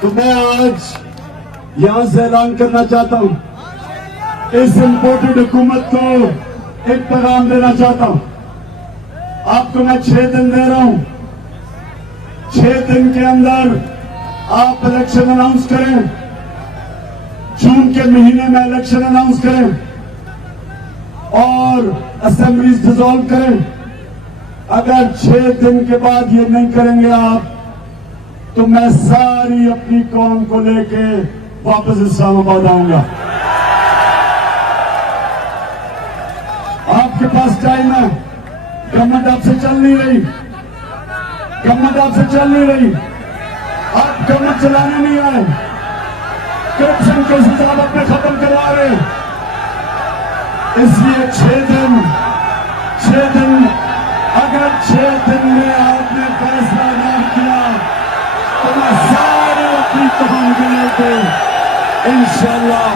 تو میں آج یہاں سے اعلان کرنا چاہتا ہوں, اس امپورٹڈ حکومت کو ایک پیغام دینا چاہتا ہوں. آپ کو میں 6 دن دے رہا ہوں. 6 دن کے اندر آپ الیکشن اناؤنس کریں. جون کے مہینے میں الیکشن اناؤنس کریں اور اسمبلیز ڈیزالو کریں. اگر 6 دن کے بعد یہ نہیں کریں گے آپ, تو میں ساری اپنی قوم کو لے کے واپس اسلام آباد آؤں گا. آپ کے پاس ٹائم ہے. گورنمنٹ آپ سے چل نہیں رہی. گورنمنٹ آپ سے چل نہیں رہی. آپ گورنمنٹ چلانے نہیں آئے. کرپشن کے حساب اپنے ختم کروا رہے ہیں. اس لیے 6 دن اگر 6 دن میں آپ نے فیصلہ نہ کیا تو میں سارے اپنی قوم کو لے کے انشاءاللہ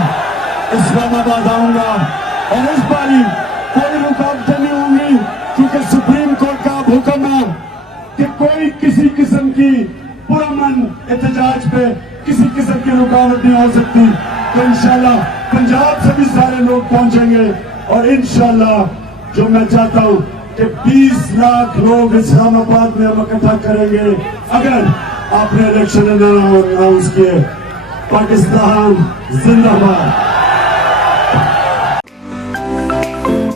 اسلام آباد آؤں گا. اور اس باری کوئی رکاوٹیں نہیں ہوں گی, کیونکہ سپریم کورٹ کا اب حکم ہے کہ کوئی کسی قسم کی پرامن احتجاج پہ کسی قسم کی رکاوٹ نہیں ہو سکتی. تو انشاءاللہ پنجاب سے بھی سارے لوگ پہنچیں گے اور انشاءاللہ جو میں چاہتا ہوں کہ 20 لاکھ لوگ اسلام آباد میں ہم اکٹھا کریں گے اگر آپ نے الیکشن اناؤنس کیے. پاکستان زندہ باد.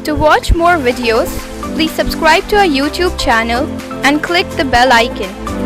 To watch more videos, please subscribe to our YouTube channel and click the bell icon.